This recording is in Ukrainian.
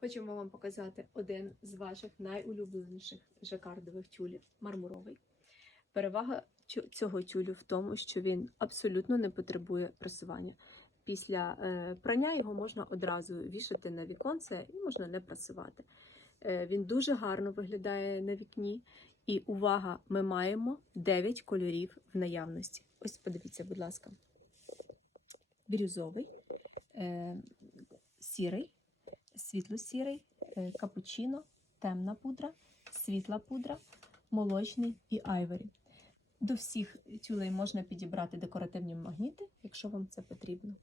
Хочемо вам показати один з ваших найулюбленіших жакардових тюлів мармуровий. Перевага цього тюлю в тому, що він абсолютно не потребує прасування. Після е, прання його можна одразу вішати на віконце і можна не прасувати. Е, він дуже гарно виглядає на вікні. І увага, ми маємо 9 кольорів в наявності. Ось подивіться, будь ласка. Бірюзовий, е, сірий, світло-сірий, е, капучино, темна пудра, світла пудра, молочний і айворі. До всіх тюлей можна підібрати декоративні магніти, якщо вам це потрібно.